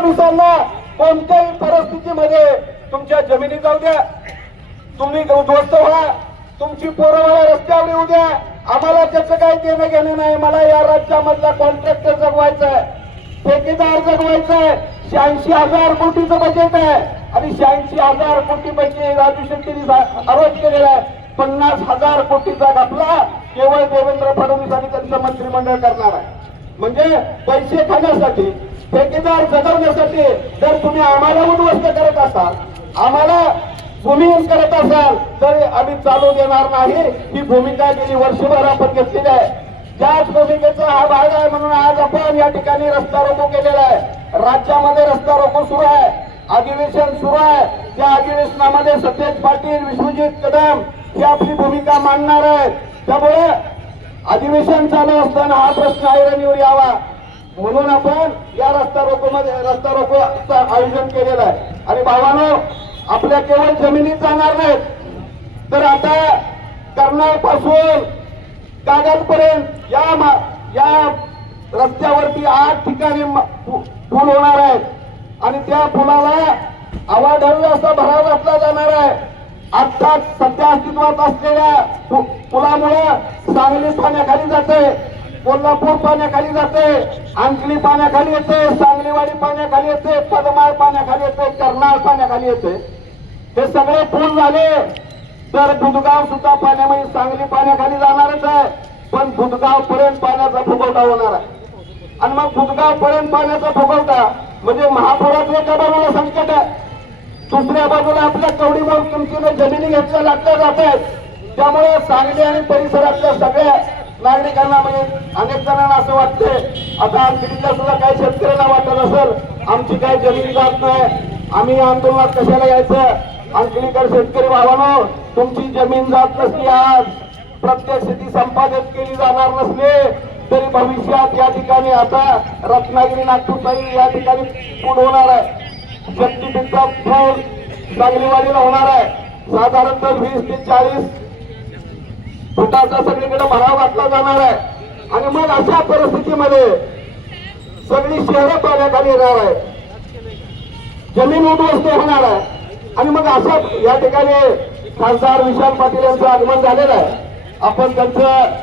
माणसांना कोणत्याही परिस्थितीमध्ये तुमच्या जमिनी जाऊ द्या. तुम्ही उद्ध्वस्त व्हा. तुमची पोरं मला रस्त्यावर येऊ द्या. आम्हाला त्याचं काही देणं घेणं नाही. मला या राज्यामधला कॉन्ट्रॅक्टर जगवायचा आहे. ठेकेदार जगवायचा आहे. शहाऐंशी हजार कोटीचं बजेट आहे. आणि शहाऐंशी हजार कोटीपैकी राजू शेट्टीने आरोप केलेला आहे. पन्नास हजार कोटीचा घातला केवळ देवेंद्र फडणवीस आणि त्यांचं मंत्रिमंडळ करणार आहे. म्हणजे पैसे खाण्यासाठी ठेकेदार जगवण्यासाठी जर तुम्ही आम्हाला उद्ध्वस्त करत असाल आम्हाला भूमिहीन करत असाल तर आम्ही चालू देणार नाही. ही भूमिका गेली वर्षभर आपण घेतलेली आहे. त्याच भूमिकेचा हा भाग आहे म्हणून आज आपण या ठिकाणी रस्ता रोको केलेला आहे. राज्यामध्ये रस्ता रोको सुरू आहे. अधिवेशन सुरू आहे. त्या अधिवेशनामध्ये सतेज पाटील विश्वजित कदम ही आपली भूमिका मांडणार आहेत. त्यामुळे अधिवेशन चालू असताना हा प्रश्न ऐरणीवर यावा. म्हणून आपण या रस्ता रोको मध्ये रस्ता रोको आयोजन केलेलं आहे. आणि भावानो आपल्या केवळ जमिनीत जाणार नाहीत. तर आता कर्नाळपासून कागदपर्यंत या मा- या रस्त्यावरती आठ ठिकाणी म- पूल होणार आहेत. आणि त्या पुलाला अवाढव्य असा भराव घातला जाणार आहे. आता सध्या अस्तित्वात असलेल्या पुलामुळे सांगली पाण्याखाली जाते कोल्हापूर पाण्याखाली जाते अंकली पाण्याखाली येते सांगलीवाडी पाण्याखाली येते पदमाळ पाण्याखाली येते कर्नाळ पाण्याखाली येते. हे सगळे पूल झाले तर बुधगाव सुद्धा पाण्यामध्ये सांगली पाण्याखाली जाणारच आहे. पण बुधगाव पर्यंत पाण्याचा फुगवटा होणार आहे. आणि मग बुधगाव पर्यंत पाण्याचा फुगवटा म्हणजे महापुरात एका बाजूला संकट आहे. दुसऱ्या बाजूला आपल्या कवडीवर किमतीने जमिनी घेतल्या लागल्या जात आहेत. त्यामुळे सांगली आणि परिसरातल्या सगळ्या नागरिकांना म्हणजे अनेक जणांना असं वाटतंय आता आमच्या सुद्धा काही शेतकऱ्यांना वाटत असेल आमची काही जमीन जात नाही. आम्ही आंदोलनात कशाला यायचं? आणखीकर शेतकरी भावानो तुमची जमीन जात नसली आज. प्रत्येक शेती संपादित केली जाणार नसली तरी भविष्यात या ठिकाणी आता रत्नागिरी नागपूरचाही या ठिकाणी पूल होणार आहे. शक्तीपीठचा पूल सांगलीवाडीला होणार आहे. साधारणतः वीस ते चाळीस फुटाचा सगळीकडे भराव घातला जाणार आहे. आणि मग अशा परिस्थितीमध्ये सगळी शहरं पाण्याखाली येणार आहे जमीन उद्ध्वस्त होणार आहे. आणि मग असं या ठिकाणी खासदार विशाल पाटील यांचं आगमन झालेलं आहे. आपण त्यांचं